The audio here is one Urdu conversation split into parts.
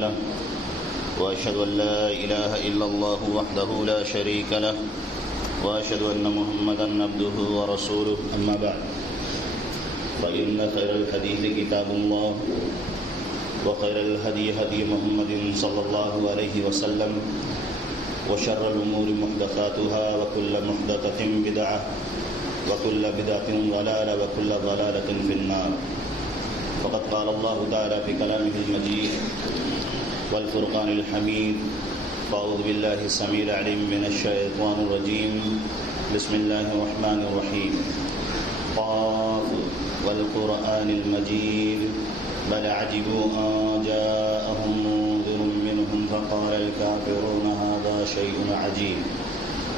له وأشهد أن لا إله إلا الله وحده لا شريك له وأشهد أن محمدا عبده ورسوله أما بعد فإن خير الحديث كتاب الله وخير الهدي هدي محمد صلى الله عليه وسلم وشر الأمور محدثاتها وكل محدثة بدعة وكل بدعة ضلالة وكل ضلالة في النار. فقد قال الله تعالى في كلامه المجيد والفرقان الحميد: فأعوذ بالله السميع العليم من الشيطان الرجيم. بسم الله الرحمن الرحيم. قاف والقرآن المجيد بل عجبوا أن جاءهم منذر منهم فقال الكافرون هذا شيء عجيب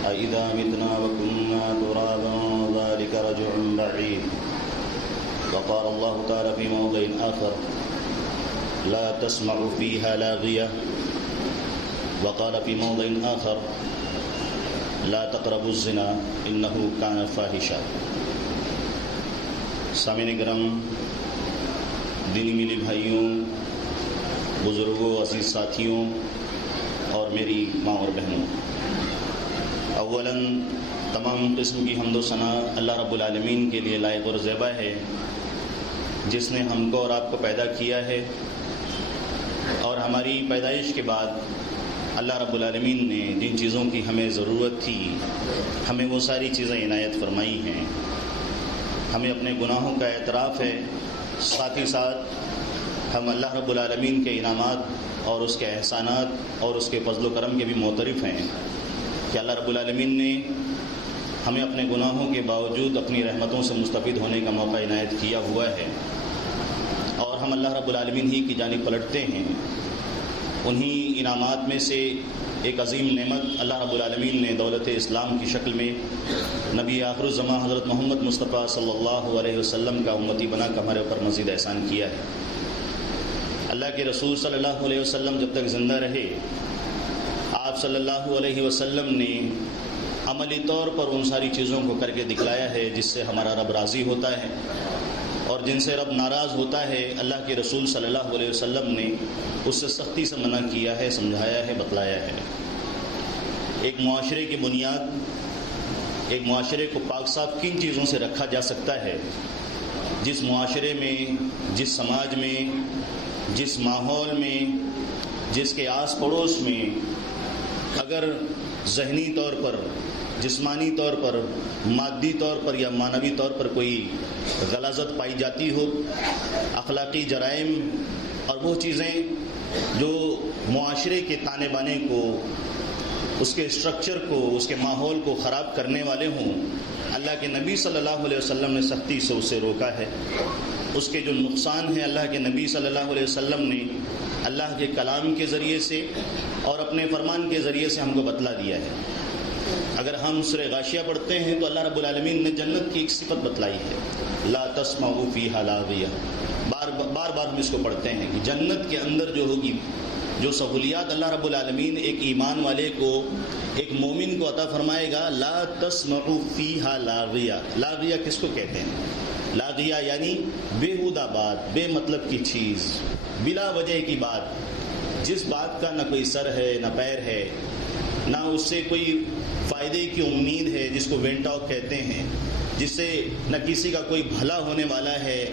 أإذا متنا وكنا ترابا ذلك رجع بعيد. وقال الله تعالى في موضع آخر: لا تسمع فيها لاغية. وقال في موضع آخر: لا تقربوا الزنا إنه كان فاحشا. سامعین کرام، دینی ملی بھائیوں، بزرگوں، عزیز ساتھیوں اور میری ماں اور بہنوں، اولاً تمام قسم کی حمد و ثنا اللہ رب العالمین کے لیے لائق اور زیبا ہے، جس نے ہم کو اور آپ کو پیدا کیا ہے، اور ہماری پیدائش کے بعد اللہ رب العالمین نے جن چیزوں کی ہمیں ضرورت تھی ہمیں وہ ساری چیزیں عنایت فرمائی ہیں. ہمیں اپنے گناہوں کا اعتراف ہے، ساتھ ہی ساتھ ہم اللہ رب العالمین کے انعامات اور اس کے احسانات اور اس کے فضل و کرم کے بھی معترف ہیں کہ اللہ رب العالمین نے ہمیں اپنے گناہوں کے باوجود اپنی رحمتوں سے مستفید ہونے کا موقع عنایت کیا ہوا ہے، اور ہم اللہ رب العالمین ہی کی جانب پلٹتے ہیں. انہی انعامات میں سے ایک عظیم نعمت اللہ رب العالمین نے دولت اسلام کی شکل میں نبی آخر الزمان حضرت محمد مصطفیٰ صلی اللہ علیہ وسلم کا امتی بنا کر ہمارے اوپر مزید احسان کیا ہے. اللہ کے رسول صلی اللہ علیہ وسلم جب تک زندہ رہے، آپ صلی اللہ علیہ وسلم نے عملی طور پر ان ساری چیزوں کو کر کے دکھلایا ہے جس سے ہمارا رب راضی ہوتا ہے، اور جن سے رب ناراض ہوتا ہے اللہ کے رسول صلی اللہ علیہ وسلم نے اس سے سختی سے منع کیا ہے، سمجھایا ہے، بتلایا ہے. ایک معاشرے کی بنیاد، ایک معاشرے کو پاک صاف کن چیزوں سے رکھا جا سکتا ہے؟ جس معاشرے میں، جس سماج میں، جس ماحول میں، جس کے آس پڑوس میں اگر ذہنی طور پر، جسمانی طور پر، مادی طور پر یا معنوی طور پر کوئی غلاظت پائی جاتی ہو، اخلاقی جرائم اور وہ چیزیں جو معاشرے کے تانے بانے کو، اس کے اسٹرکچر کو، اس کے ماحول کو خراب کرنے والے ہوں، اللہ کے نبی صلی اللہ علیہ وسلم نے سختی سے اسے روکا ہے. اس کے جو نقصان ہیں اللہ کے نبی صلی اللہ علیہ وسلم نے اللہ کے کلام کے ذریعے سے اور اپنے فرمان کے ذریعے سے ہم کو بتلا دیا ہے. اگر ہم سورہ غاشیہ پڑھتے ہیں تو اللہ رب العالمین نے جنت کی ایک صفت بتلائی ہے: لا تسمعوا فیہا لاغیہ. بار بار ہم اس کو پڑھتے ہیں کہ جنت کے اندر جو ہوگی، جو سہولیات اللہ رب العالمین ایک ایمان والے کو، ایک مومن کو عطا فرمائے گا، لا تسمعوا فیہا لاغیہ. لاغیہ کس کو کہتے ہیں؟ لاغیہ یعنی بیہودہ بات، بے مطلب کی چیز، بلا وجہ کی بات، جس بات کا نہ کوئی سر ہے نہ پیر ہے، نہ اس سے کوئی فائدے کی امید ہے، جس کو وینٹ آؤٹ کہتے ہیں، جس سے نہ کسی کا کوئی بھلا ہونے والا ہے،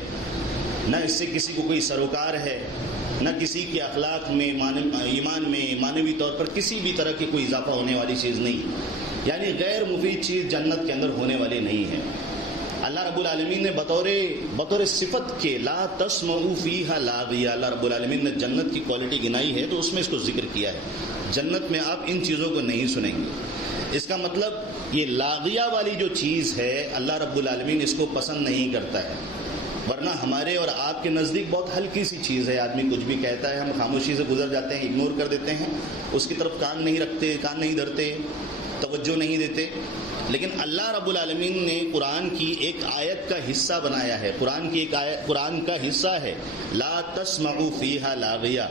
نہ اس سے کسی کو کوئی سروکار ہے، نہ کسی کے اخلاق میں، ایمان میں، معنوی طور پر کسی بھی طرح کی کوئی اضافہ ہونے والی چیز نہیں، یعنی غیر مفید چیز جنت کے اندر ہونے والی نہیں ہے. اللہ رب العالمین نے بطور صفت کے لا تسمعوا فیہا لاغیہ، اللہ رب العالمین نے جنت کی کوالٹی گنائی ہے تو اس میں اس کو ذکر کیا ہے. جنت میں آپ ان چیزوں کو نہیں سنیں گے. اس کا مطلب یہ لاغیہ والی جو چیز ہے اللہ رب العالمین اس کو پسند نہیں کرتا ہے. ورنہ ہمارے اور آپ کے نزدیک بہت ہلکی سی چیز ہے، آدمی کچھ بھی کہتا ہے ہم خاموشی سے گزر جاتے ہیں، اگنور کر دیتے ہیں، اس کی طرف کان نہیں رکھتے، کان نہیں دھرتے، توجہ نہیں دیتے. لیکن اللہ رب العالمین نے قرآن کی ایک آیت کا حصہ بنایا ہے، قرآن کی ایک آیت، قرآن کا حصہ ہے لا تسمعوا فیہا لاغیہ.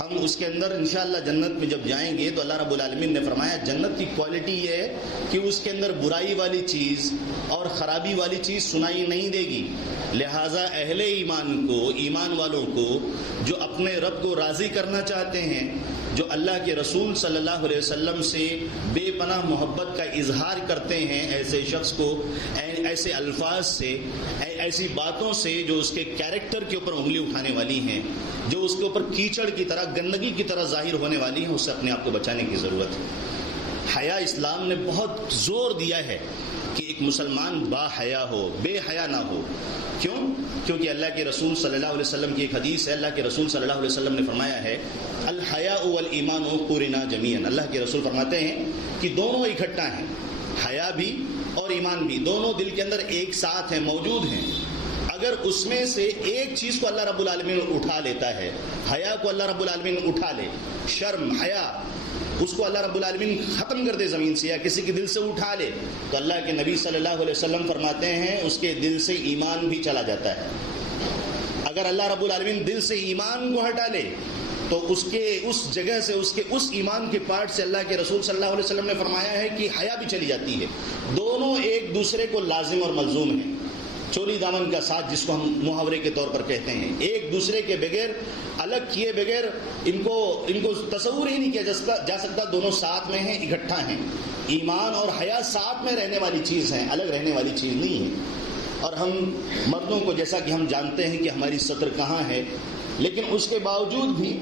ہم اس کے اندر انشاءاللہ جنت میں جب جائیں گے تو اللہ رب العالمین نے فرمایا جنت کی کوالٹی یہ ہے کہ اس کے اندر برائی والی چیز اور خرابی والی چیز سنائی نہیں دے گی. لہٰذا اہل ایمان کو، ایمان والوں کو جو اپنے رب کو راضی کرنا چاہتے ہیں، جو اللہ کے رسول صلی اللہ علیہ وسلم سے بے پناہ محبت کا اظہار کرتے ہیں، ایسے شخص کو ایسے الفاظ سے، ایسی باتوں سے جو اس کے کیریکٹر کے اوپر انگلی اٹھانے والی ہیں، جو اس کے اوپر کیچڑ کی طرح، گندگی کی طرح ظاہر ہونے والی ہیں، اس سے اپنے آپ کو بچانے کی ضرورت ہے۔ حیا اسلام نے بہت زور دیا ہے کہ ایک مسلمان با حیا ہو، بے حیا نہ ہو۔ کیوں؟ کیونکہ اللہ کے رسول صلی اللہ علیہ وسلم کی ایک حدیث ہے، اللہ کے رسول صلی اللہ علیہ وسلم نے فرمایا ہے الحیاء والایمان قرنا جمیعا۔ اللہ کے رسول فرماتے ہیں کہ دونوں اکٹھا ہیں، حیا بھی اور ایمان بھی، دونوں دل کے اندر ایک ساتھ ہیں، موجود ہیں۔ اگر اس میں سے ایک چیز کو اللہ رب العالمین اٹھا لیتا ہے، حیا کو اللہ رب العالمین اٹھا لے، شرم، حیا، اس کو اللہ رب العالمین ختم کر دے زمین سے، یا کسی کے دل سے اٹھا لے، تو اللہ کے نبی صلی اللہ علیہ وسلم فرماتے ہیں اس کے دل سے ایمان بھی چلا جاتا ہے۔ اگر اللہ رب العالمین دل سے ایمان کو ہٹا لے تو اس جگہ سے، اس ایمان کے پارٹ سے اللہ کے رسول صلی اللہ علیہ وسلم نے فرمایا ہے کہ حیا بھی چلی جاتی ہے۔ دونوں ایک دوسرے کو لازم اور ملزوم ہیں۔ چولی دامن کا ساتھ، جس کو ہم محاورے کے طور پر کہتے ہیں، ایک دوسرے کے بغیر، الگ کیے بغیر ان کو تصور ہی نہیں کیا جا سکتا، دونوں ساتھ میں ہیں، اکٹھا ہیں۔ ایمان اور حیا ساتھ میں رہنے والی چیز ہیں، الگ رہنے والی چیز نہیں ہے۔ اور ہم مردوں کو، جیسا کہ ہم جانتے ہیں کہ ہماری سطر کہاں ہے، لیکن اس کے باوجود بھی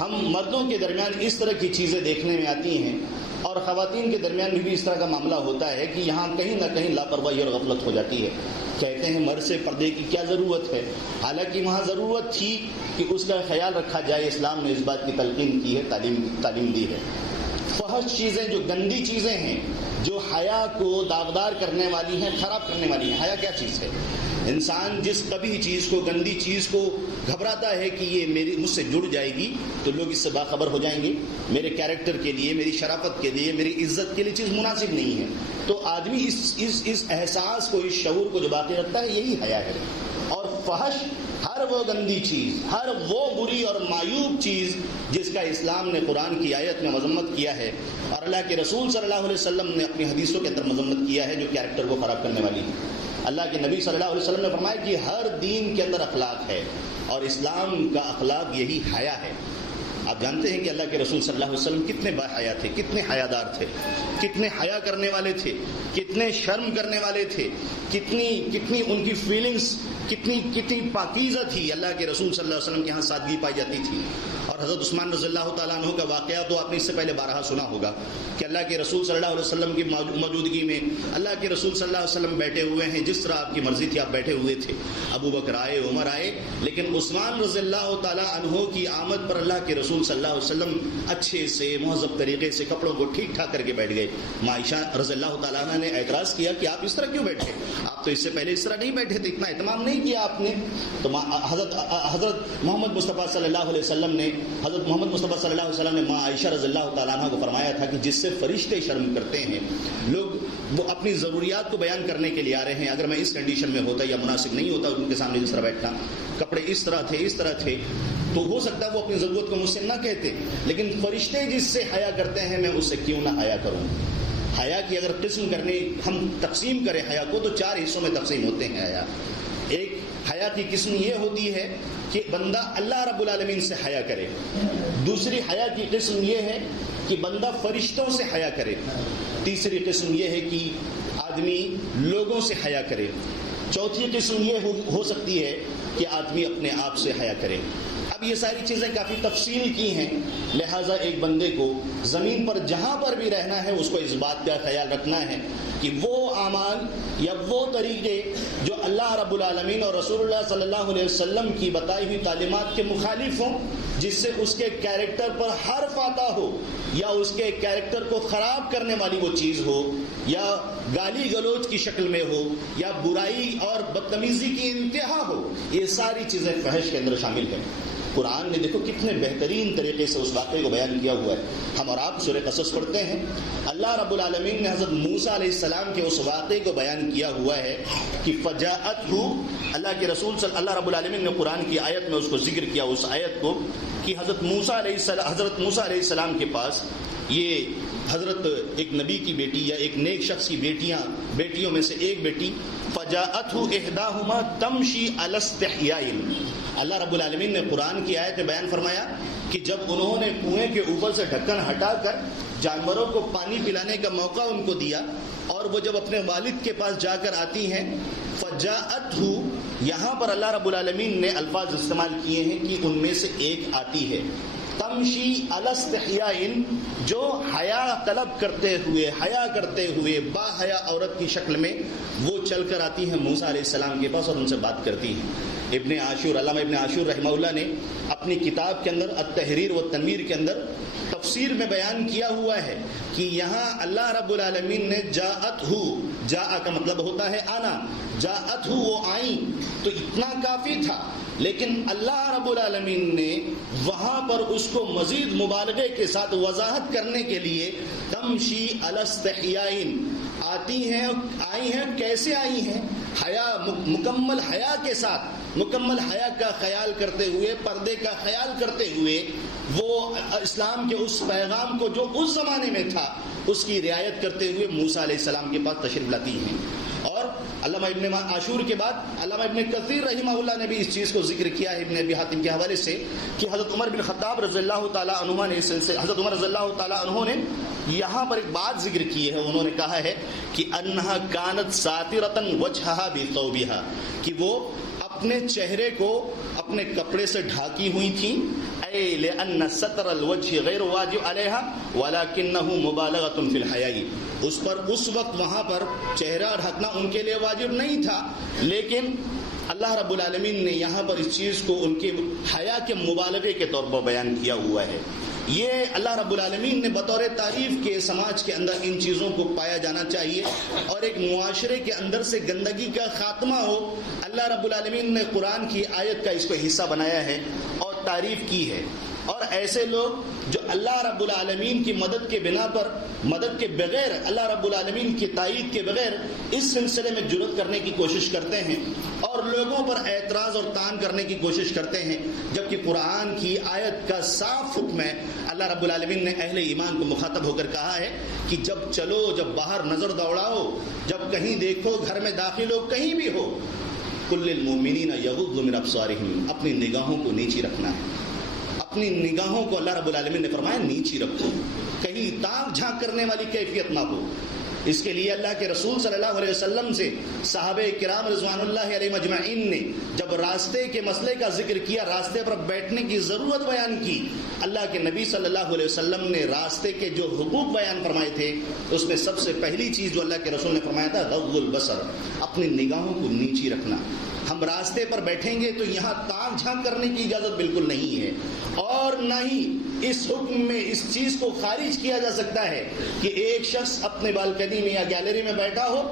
ہم مردوں کے درمیان اس طرح کی چیزیں دیکھنے میں آتی ہیں، اور خواتین کے درمیان بھی اس طرح کا معاملہ ہوتا ہے کہ یہاں کہیں نہ کہیں لاپرواہی اور غفلت ہو جاتی ہے۔ کہتے ہیں مرد سے پردے کی کیا ضرورت ہے، حالانکہ وہاں ضرورت تھی کہ اس کا خیال رکھا جائے۔ اسلام نے اس بات کی تلقین کی ہے، تعلیم دی ہے۔ فحش چیزیں، جو گندی چیزیں ہیں، جو حیا کو داغدار کرنے والی ہیں، خراب کرنے والی ہیں۔ حیا کیا چیز ہے؟ انسان جس قبیح چیز کو، گندی چیز کو گھبراتا ہے کہ یہ مجھ سے جڑ جائے گی تو لوگ اس سے باخبر ہو جائیں گے، میرے کیریکٹر کے لیے، میری شرافت کے لیے، میری عزت کے لیے چیز مناسب نہیں ہے، تو آدمی اس احساس کو، اس شعور کو جو باقی رکھتا ہے، یہی حیا ہے۔ اور فحش ہر وہ گندی چیز، ہر وہ بری اور معیوب چیز جس کا اسلام نے قرآن کی آیت میں مذمت کیا ہے، اور اللہ کے رسول صلی اللہ علیہ وسلم نے اپنی حدیثوں کے اندر مذمت کیا ہے، جو کیریکٹر کو خراب کرنے والی ہے۔ اللہ کے نبی صلی اللہ علیہ وسلم نے فرمایا کہ ہر دین کے اندر اخلاق ہے، اور اسلام کا اخلاق یہی حیا ہے۔ آپ جانتے ہیں کہ اللہ کے رسول صلی اللہ علیہ وسلم کتنے با حیا تھے، کتنے حیادار تھے، کتنے حیا کرنے والے تھے، کتنے شرم کرنے والے تھے، کتنی ان کی فیلنگز کتنی پاکیزہ تھی۔ اللہ کے رسول صلی اللہ علیہ وسلم کے ہاں سادگی پائی جاتی تھی۔ اور حضرت عثمان رضی اللہ تعالیٰ عنہ کا واقعہ تو آپ نے اس سے پہلے بارہا سنا ہوگا کہ اللہ کے رسول صلی اللہ علیہ وسلم کی موجودگی میں اللہ کے رسول صلی اللہ علیہ وسلم بیٹھے ہوئے ہیں، جس طرح آپ کی مرضی تھی آپ بیٹھے ہوئے تھے، ابو بکر آئے، عمر آئے، لیکن عثمان رضی اللہ تعالیٰ عنہ کی آمد پر اللہ کے رسول صلی اللہ علیہ وسلم اچھے سے، مہذب طریقے سے کپڑوں کو ٹھیک ٹھاک کر کے بیٹھ گئے۔ عائشہ رضی اللہ تعالیٰ عنہ نے اعتراض کیا کہ آپ اس طرح کیوں بیٹھے، آپ تو اس سے پہلے اس طرح نہیں بیٹھے تھے، اتنا اہتمام نہیں کیا آپ نے۔ تو حضرت محمد مصطفیٰ صلی اللہ علیہ وسلم نے ماں عائشہ رضی اللہ تعالیٰ عنہ کو فرمایا تھا کہ جس سے فرشتے شرم کرتے ہیں، لوگ وہ اپنی ضروریات کو بیان کرنے کے لیے آ رہے ہیں، اگر میں اس کنڈیشن میں ہوتا یا مناسب نہیں ہوتا ان کے سامنے جس طرح بیٹھنا، کپڑے اس طرح تھے تو ہو سکتا ہے وہ اپنی ضرورت کو مجھ سے نہ کہتے، لیکن فرشتے جس سے حیا کرتے ہیں میں اس سے کیوں نہ حیا کروں۔ حیا کی اگر قسم کرنے ہم تقسیم کریں حیا کو تو 4 حصوں میں تقسیم ہوتے ہیں حیا۔ ایک حیا کی قسم یہ ہوتی ہے کہ بندہ اللہ رب العالمین سے حیا کرے، دوسری حیا کی قسم یہ ہے کہ بندہ فرشتوں سے حیا کرے، تیسری قسم یہ ہے کہ آدمی لوگوں سے حیا کرے، چوتھی قسم یہ ہو سکتی ہے کہ آدمی اپنے آپ سے حیا کرے۔ اب یہ ساری چیزیں کافی تفصیل کی ہیں، لہٰذا ایک بندے کو زمین پر جہاں پر بھی رہنا ہے اس کو اس بات کا خیال رکھنا ہے کہ وہ اعمال یا وہ طریقے جو اللہ رب العالمین اور رسول اللہ صلی اللہ علیہ وسلم کی بتائی ہوئی تعلیمات کے مخالف ہوں، جس سے اس کے کیریکٹر پر حرف آتا ہو یا اس کے کیریکٹر کو خراب کرنے والی وہ چیز ہو یا گالی گلوچ کی شکل میں ہو یا برائی اور بدتمیزی کی انتہا ہو، یہ ساری چیزیں فحش کے اندر شامل ہیں۔ قرآن نے دیکھو کتنے بہترین طریقے سے اس واقعے کو بیان کیا ہوا ہے۔ ہم اور آپ سورہ قصص پڑھتے ہیں، اللہ رب العالمین نے حضرت موسیٰ علیہ السلام کے اس واقعے کو بیان کیا ہوا ہے کہ فجاءتہ، اللہ کے رسول اللہ رب العالمین نے قرآن کی آیت میں اس کو ذکر کیا، اس آیت کو کہ حضرت موسیٰ علیہ السلام کے پاس یہ حضرت ایک نبی کی بیٹی یا ایک نیک شخص کی بیٹیوں میں سے ایک بیٹی، فجاءتہ احداہما تمشی علی استحیاء، اللہ رب العالمین نے قرآن کی آیت میں بیان فرمایا کہ جب انہوں نے کنویں کے اوپر سے ڈھکن ہٹا کر جانوروں کو پانی پلانے کا موقع ان کو دیا اور وہ جب اپنے والد کے پاس جا کر آتی ہیں فجاءتہ، یہاں پر اللہ رب العالمین نے الفاظ استعمال کیے ہیں کہ ان میں سے ایک آتی ہے تمشی علی استحیاء، جو حیا طلب کرتے ہوئے، حیا کرتے ہوئے با حیا عورت کی شکل میں وہ چل کر آتی ہیں موسیٰ علیہ السلام کے پاس اور ان سے بات کرتی ہیں۔ ابن عاشور، علامہ ابن عاشور رحمہ اللہ نے اپنی کتاب کے اندر التحریر و التنویر کے اندر تفسیر میں بیان کیا ہوا ہے کہ یہاں اللہ رب العالمین نے جاءتہ، جاء کا مطلب ہوتا ہے آنا، جاءتہ وہ آئیں تو اتنا کافی تھا، لیکن اللہ رب العالمین نے وہاں پر اس کو مزید مبالغے کے ساتھ وضاحت کرنے کے لیے تمشی علی استحیاء، آتی ہیں، آئی ہیں، کیسے آئی ہیں؟ حیا، مکمل حیا کے ساتھ، مکمل حیا کا خیال کرتے ہوئے، پردے کا خیال کرتے ہوئے، وہ اسلام کے اس پیغام کو جو اس زمانے میں تھا اس کی رعایت کرتے ہوئے موسیٰ علیہ السلام کے پاس تشریف لاتی ہیں۔ اور علامہ ابن عاشور کے بعد علامہ ابن کثیر رحمہ اللہ نے بھی اس چیز کو ذکر کیا ہے ابن ابی حاتم کے حوالے سے کہ حضرت عمر بن خطاب رضی اللہ تعالیٰ عنہ نے حضرت عمر رضی اللہ تعالیٰ عنہ نے یہاں پر ایک بات ذکر کی ہے، انہوں نے کہا ہے کہ انہا کانت ساترتن وجہہا بثوبہا، کہ وہ اپنے چہرے کو اپنے کپڑے سے ڈھاکی ہوئی تھیں، اے لأن ستر الوجہ غیر واجب علیہا ولکنہ مبالغۃ فی الحیاء، اس پر اس وقت وہاں پر چہرہ ڈھکنا ان کے لیے واجب نہیں تھا، لیکن اللہ رب العالمین نے یہاں پر اس چیز کو ان کے حیا کے مبالغے کے طور پر بیان کیا ہوا ہے۔ یہ اللہ رب العالمین نے بطور تعریف کے سماج کے اندر ان چیزوں کو پایا جانا چاہیے اور ایک معاشرے کے اندر سے گندگی کا خاتمہ ہو۔ اللہ رب العالمین نے قرآن کی آیت کا اس کو حصہ بنایا ہے اور تعریف کی ہے، اور ایسے لوگ جو اللہ رب العالمین کی مدد کے بنا پر، مدد کے بغیر، اللہ رب العالمین کی تائید کے بغیر اس سلسلے میں جرأت کرنے کی کوشش کرتے ہیں اور لوگوں پر اعتراض اور طعن کرنے کی کوشش کرتے ہیں، جبکہ قرآن کی آیت کا صاف حکم ہے۔ اللہ رب العالمین نے اہل ایمان کو مخاطب ہو کر کہا ہے کہ جب چلو، جب باہر نظر دوڑاؤ، جب کہیں دیکھو، گھر میں داخل ہو، کہیں بھی ہو، کل المؤمنین یغضوا من ابصارہم، اپنی نگاہوں کو نیچی رکھنا ہے۔ اپنی نگاہوں کو اللہ رب العالمین نے فرمایا نیچی رکھو، کہیں تاک جھانک کرنے والی کیفیت نہ ہو۔ اس کے لیے اللہ کے رسول صلی اللہ علیہ وسلم سے صحابہ کرام رضوان اللہ علیہ مجمعین نے جب راستے کے مسئلے کا ذکر کیا، راستے پر بیٹھنے کی ضرورت بیان کی، اللہ کے نبی صلی اللہ علیہ وسلم نے راستے کے جو حقوق بیان فرمائے تھے اس میں سب سے پہلی چیز جو اللہ کے رسول نے فرمایا تھا غض البصر، اپنی نگاہوں کو نیچی رکھنا۔ ہم راستے پر بیٹھیں گے تو یہاں تاک جھانک کرنے کی اجازت بالکل نہیں ہے، اور نہ ہی اس حکم میں اس چیز کو خارج کیا جا سکتا ہے کہ ایک شخص اپنے بالکنی میں یا گیلری میں بیٹھا ہو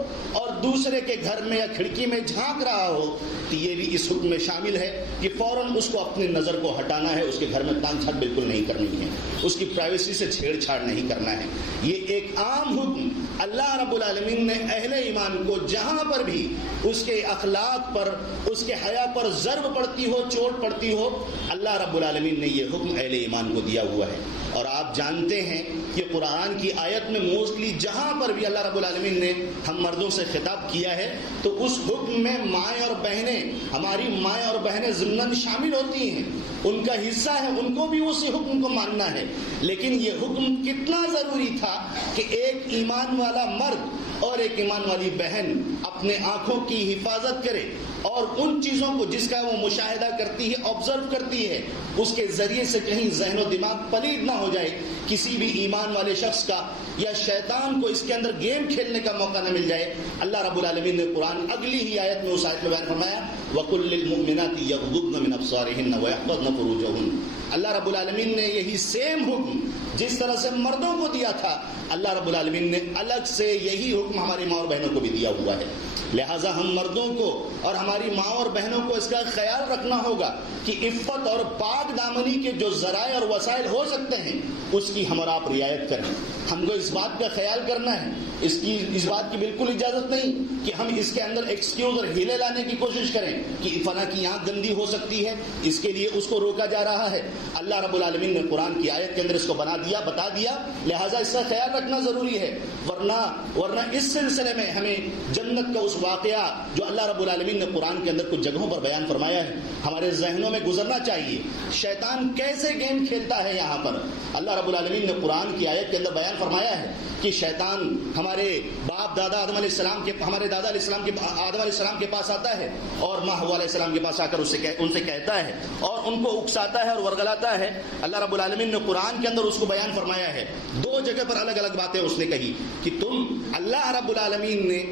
اور دوسرے کے گھر میں یا کھڑکی میں جھانک رہا ہو، تو یہ بھی اس حکم میں شامل ہے کہ فوراً اس کو اپنی نظر کو ہٹانا ہے، اس کے گھر میں تاک جھانک بالکل نہیں کرنی ہے، اس کی پرائیویسی سے چھیڑ چھاڑ نہیں کرنا ہے۔ یہ ایک عام حکم اللہ رب العالمین نے اہل ایمان کو جہاں پر بھی اس کے اخلاق پر، اس کے حیا پر ضرب پڑتی ہو، چوٹ پڑتی ہو، اللہ رب العالمین نے یہ حکم اہل ایمان کو دیا ہوا ہے۔ اور آپ جانتے ہیں کہ قرآن کی آیت میں موسٹلی جہاں پر بھی اللہ رب العالمین نے ہم مردوں سے خطاب کیا ہے تو اس حکم میں مائیں اور بہنیں، ہماری مائیں اور بہنیں ضمناً شامل ہوتی ہیں، ان کا حصہ ہے، ان کو بھی اسی حکم کو ماننا ہے۔ لیکن یہ حکم کتنا ضروری تھا کہ ایک ایمان والا مرد اور ایک ایمان والی بہن اپنے آنکھوں کی حفاظت کرے اور ان چیزوں کو جس کا وہ مشاہدہ کرتی ہے، آبزرو کرتی ہے، اس کے ذریعے سے کہیں ذہن و دماغ پلید نہ ہو جائے، کسی بھی ایمان والے شخص کا یا شیطان کو اس کے اندر گیم کھیلنے کا موقع نہ مل جائے۔ اللہ رب العالمین نے قرآن اگلی ہی آیت میں اس آیت میں بیان فرمایا وَقُلْ لِلْمُؤْمِنَاتِ يَغْضُضْنَ مِنْ أَبْصَارِهِنَّ وَيَحْفَظْنَ فُرُوجَهُنَّ، اللہ رب العالمین نے یہی سیم حکم جس طرح سے مردوں کو دیا تھا، اللہ رب العالمین نے الگ سے یہی حکم ہماری ماں اور بہنوں کو بھی دیا ہوا ہے۔ لہٰذا ہم مردوں کو اور ہماری ماں اور بہنوں کو اس کا خیال رکھنا ہوگا کہ عفت اور پاک دامنی کے جو ذرائع اور وسائل ہو سکتے ہیں اس کی ہم اور آپ رعایت کریں۔ ہم کو اس بات کا خیال کرنا ہے، اس بات کی بالکل اجازت نہیں کہ ہم اس کے اندر ایکسکیوز اور ہیلے لانے کی کوشش کریں کہ فلاں کی آنکھ گندی ہو سکتی ہے، اس کے لیے اس کو روکا جا رہا ہے۔ اللہ رب العالمین نے قرآن کی آیت کے اندر اس کو بتا دیا، لہٰذا اس کا خیال رکھنا ضروری ہے، ورنہ اس سلسلے میں ہمیں جنت کا اس واقعہ جو اللہ رب العالمین نے قرآن کے اندر کچھ جگہوں پر بیان فرمایا ہے ہمارے ذہنوں میں گزرنا چاہیے. شیطان کیسے گیم کھیلتا ہے یہاں پر اللہ رب العالمین نے قرآن کی آیت کے اندر بیان فرمایا ہے کہ شیطان ہمارے باپ دادا آدم علیہ السلام کے ہمارے دادا علیہ السلام کے آدم علیہ السلام کے پاس آتا ہے اور ماں حوا علیہ السلام کے پاس آ کر ان سے کہتا ہے اور ان کو اکساتا ہے اور ورگلاتا ہے. اللہ رب العالمین نے قرآن کے اندر اس کو بیان فرمایا ہے. 2 جگہ پر الگ الگ باتیں اس نے کہی کہ تم اللہ رب العالمین نے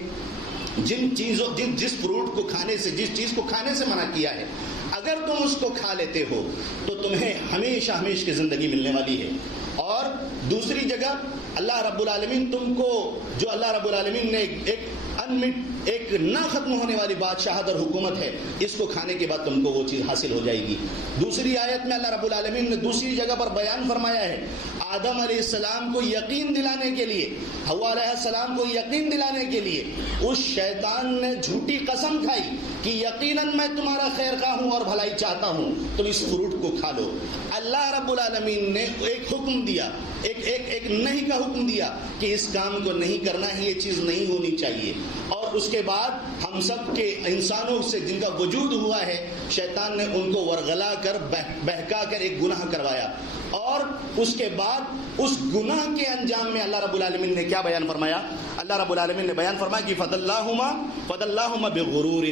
جس فروٹ کو کھانے سے جس چیز کو کھانے سے منع کیا ہے اگر تم اس کو کھا لیتے ہو تو تمہیں ہمیشہ ہمیشہ کی زندگی ملنے والی ہے. اور دوسری جگہ اللہ رب العالمین تم کو جو اللہ رب العالمین نے ایک نہ ختم ہونے والی بادشاہت اور حکومت ہے اس کو کھانے کے بعد تم کو وہ چیز حاصل ہو جائے گی. دوسری آیت میں اللہ رب العالمین نے دوسری جگہ پر بیان فرمایا ہے آدم علیہ السلام کو یقین دلانے کے لیے حوا علیہ السلام کو یقین دلانے کے لیے اس شیطان نے جھوٹی قسم کھائی کہ یقیناً میں تمہارا خیر خواہ ہوں اور بھلائی چاہتا ہوں تم اس فروٹ کو کھا لو. اللہ رب العالمین نے ایک حکم دیا ایک نہیں کا حکم دیا کہ اس کام کو نہیں کرنا ہے یہ چیز نہیں ہونی چاہیے. اور اس کے بعد ہم سب کے انسانوں سے جن کا وجود ہوا ہے شیطان نے ان کو ورغلا کر بہکا کر ایک گناہ کروایا اور اس کے بعد اس گناہ کے انجام میں اللہ رب العالمین نے کیا بیان فرمایا. اللہ رب العالمین نے بیان فرمایا کہ فَضَلَّاهُمَا بِغُرُورٍ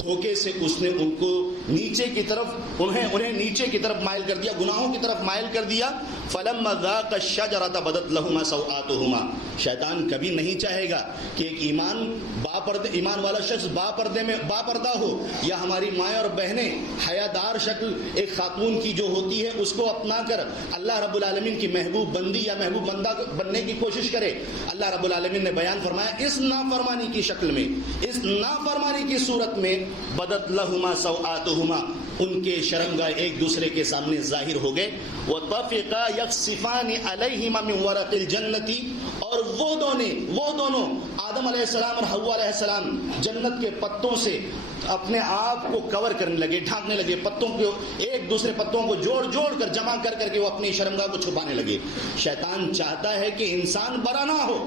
دھوکے سے اس نے ان کو نیچے کی طرف انہیں نیچے کی طرف مائل کر دیا گناہوں کی طرف مائل کر دیا. فَلَمَّا ذَاقَ الشَّجَرَةَ بَدَتْ لَهُمَا سَوْآتُهُمَا شیطان کبھی نہیں چاہے گا کہ ایک ایمان والا شخص باپردہ ہو یا ہماری مائیں اور بہنیں حیادار شکل ایک خاتون کی جو ہوتی ہے اس کو اپنا کر اللہ رب العالمین کی محبوب بندی یا محبوب بندہ بننے کی کوشش کرے. اللہ رب العالمین نے بیان فرمایا اس نافرمانی کی شکل میں اس نافرمانی کی صورت میں بدت لہما سوآتہما ان کے شرمگاہ ایک دوسرے کے سامنے ظاہر ہو گئے. وَطَفِقَا يَقْصِفَانِ عَلَيْهِمَا مِنْ وَرَقِ الْجَنَّةِ اور وہ دونوں آدم علیہ السلام اور حوا علیہ السلام جنت کے پتوں سے اپنے آپ کو کور کرنے لگے ڈھانکنے لگے پتوں کو ایک دوسرے پتوں کو جوڑ کر جمع کر کے وہ اپنی شرمگاہ کو چھپانے لگے. شیطان چاہتا ہے کہ انسان برا نہ ہو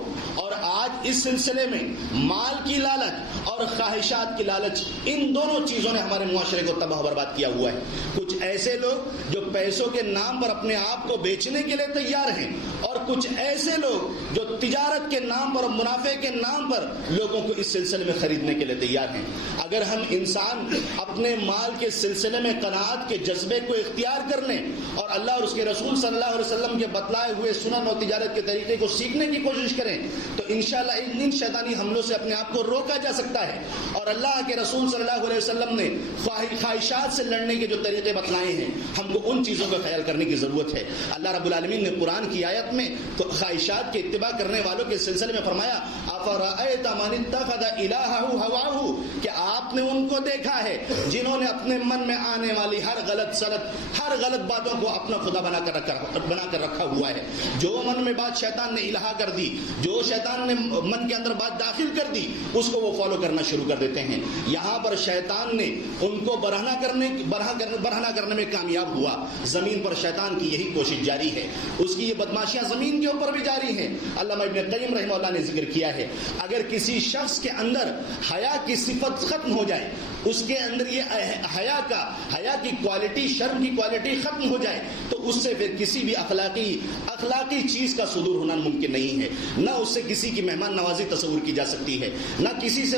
اور آج اس سلسلے میں مال کی لالچ اور خواہشات کی لالچ ان دونوں چیزوں نے ہمارے معاشرے کو تباہ برباد کیا ہوا ہے. کچھ ایسے لوگ جو پیسوں کے نام پر اپنے آپ کو بیچنے کے لیے تیار ہیں اور کچھ ایسے لوگ جو تجارت کے نام پر اور منافع کے نام پر لوگوں کو اس سلسلے میں خریدنے کے لیے تیار ہیں. اگر ہم انسان اپنے مال کے سلسلے میں قناعت کے جذبے کو اختیار کر لیں اور اللہ اور اس کے رسول صلی اللہ علیہ وسلم کے بتلائے ہوئے سنن اور تجارت کے طریقے کو سیکھنے کی کوشش کریں تو انشاءاللہ ان شیطانی حملوں سے اپنے آپ کو روکا جا سکتا ہے. اور اللہ کے رسول صلی اللہ علیہ وسلم نے خواہشات سے لڑنے کے جو طریقے بتلائے ہیں ہم کو ان چیزوں کا خیال کرنے کی ضرورت ہے. اللہ رب العالمین نے قرآن کی آیت میں تو خواہشات کے اتباع کرنے والوں کے سلسلے میں فرمایا افرأیت من اتخذ الہہ ہواہ کہ آپ نے ان کو دیکھا ہے جنہوں نے اپنے من میں آنے والی ہر غلط باتوں کو اپنا خدا بنا کر رکھا ہوا ہے. جو من میں بات شیطان نے الہا کر دی جو شیطان نے من کے اندر بات داخل کر دی اس کو وہ فالو کرنا شروع کر دیتے ہیں. یہاں پر شیطان نے ان کو برہنہ کرنے میں کامیاب ہوا. زمین پر شیطان کی یہی کوشش جاری ہے. اس کی یہ بدماشیاں زمین کے اوپر بھی جاری ہیں. علامہ ابن قیم رحمہ اللہ نے ذکر کیا ہے اگر کسی شخص کے اندر حیا کی صفت ختم ہو جائے اس کے اندر یہ حیا کی کوالٹی شرم کی کوالٹی ختم ہو جائے تو اس سے پھر کسی بھی اخلاقی چیز کا صدور ہونا ممکن نہیں ہے. نہ اس سے کسی کی مہمان نوازی تصور کی جا سکتی ہے نہ کسی سے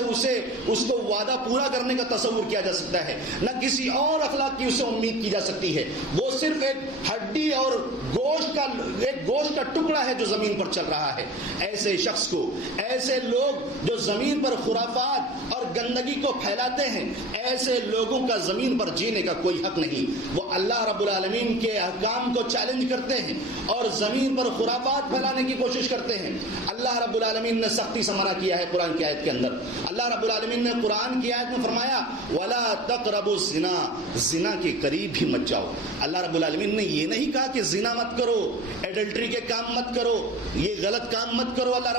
اس کو وعدہ پورا کرنے کا تصور کیا جا سکتا ہے نہ کسی اور اخلاق کی اسے امید کی جا سکتی ہے. وہ صرف ایک ہڈی اور گوشت کا ٹکڑا ہے جو زمین پر چل رہا ہے. ایسے لوگ جو زمین پر خرافات اور گندگی کو پھیلاتے ہیں ایسے لوگوں کا زمین پر جینے کا کوئی حق نہیں. وہ اللہ رب العالمین کے احکام کو چیلنج کرتے ہیں اور زمین پر خرافات پھیلانے کی کوشش کرتے ہیں. اللہ رب العالمین نے سختی سے منع کیا ہے قرآن کی آیت کے اندر. اللہ رب العالمین نے قرآن کی آیت میں فرمایا وَلَا تَقْرَبُوا الزِّنَا زنا کے قریب بھی مت جاؤ. اللہ رب العالمین نے یہ نہیں کہا کہ زنا مت کرو ایڈلٹری کے کام مت کرو یہ غلط کام مت کرو. اللہ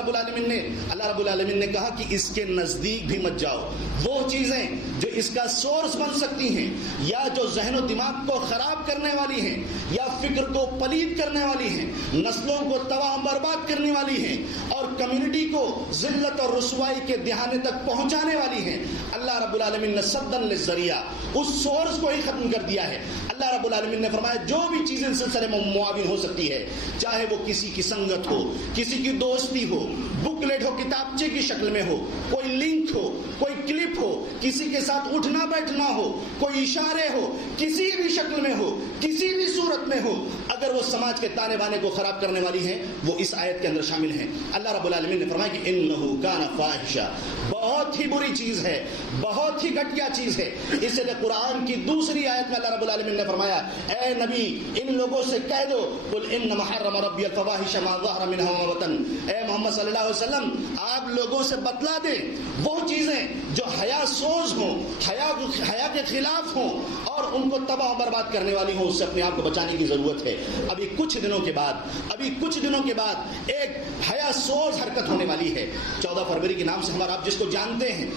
رب العالمین نے کہا کہ اس کے نزدیک بھی مت جاؤ. وہ چیزیں جو اس کا سورس بن سکتی ہیں یا جو ذہن و دماغ کو خراب کرنے والی ہیں یا فکر کو پلید کرنے والی ہیں نسلوں کو تباہ برباد کرنے والی ہیں اور کمیونٹی کو ذلت اور رسوائی کے دہانے تک پہنچانے والی ہیں، اللہ رب العالمین نے صدًا للذریعہ اس سورس کو ہی ختم کر دیا ہے۔ اللہ رب العالمین نے فرمایا جو بھی چیزیں اس سلسلے میں معاون ہو سکتی ہے، چاہے وہ کسی کی سنگت ہو، کسی کی دوستی ہو، بکلیٹ ہو، کتابچے کی شکل میں ہو، کوئی لنک ہو، کوئی کلپ ہو، کسی کے ساتھ اٹھنا بیٹھنا ہو، کوئی اشارے ہو، کسی بھی شکل میں ہو، کسی بھی صورت میں ہو، اگر وہ سماج کے تانے بانے کو خراب کرنے والی ہیں وہ اس آیت کے اندر شامل ہیں۔ اللہ رب العالمین نے فرمایا کہ انہ کان فاحشہ، بہت ہی بری چیز ہے، بہت ہی گھٹیا چیز ہے۔ اس لیے قرآن کی دوسری آیت میں اللہ رب العالمین نے فرمایا اے نبی ان لوگوں سے کہہ دو قل انما حرم ربی الفواحش ما ظہر منها وما بطن، اے محمد صلی اللہ علیہ وسلم آپ لوگوں سے بتلا دیں وہ چیزیں جو حیا سوز ہوں، حیا کے خلاف ہوں اور ان کو تباہ و برباد کرنے والی ہوں، اس سے اپنے آپ کو بچانے کی ضرورت ہے۔ ابھی کچھ دنوں کے بعد ایک حیا سوز حرکت ہونے والی ہے 14 فروری کے نام سے، ہمارا آپ جس کو جانتے ہیں،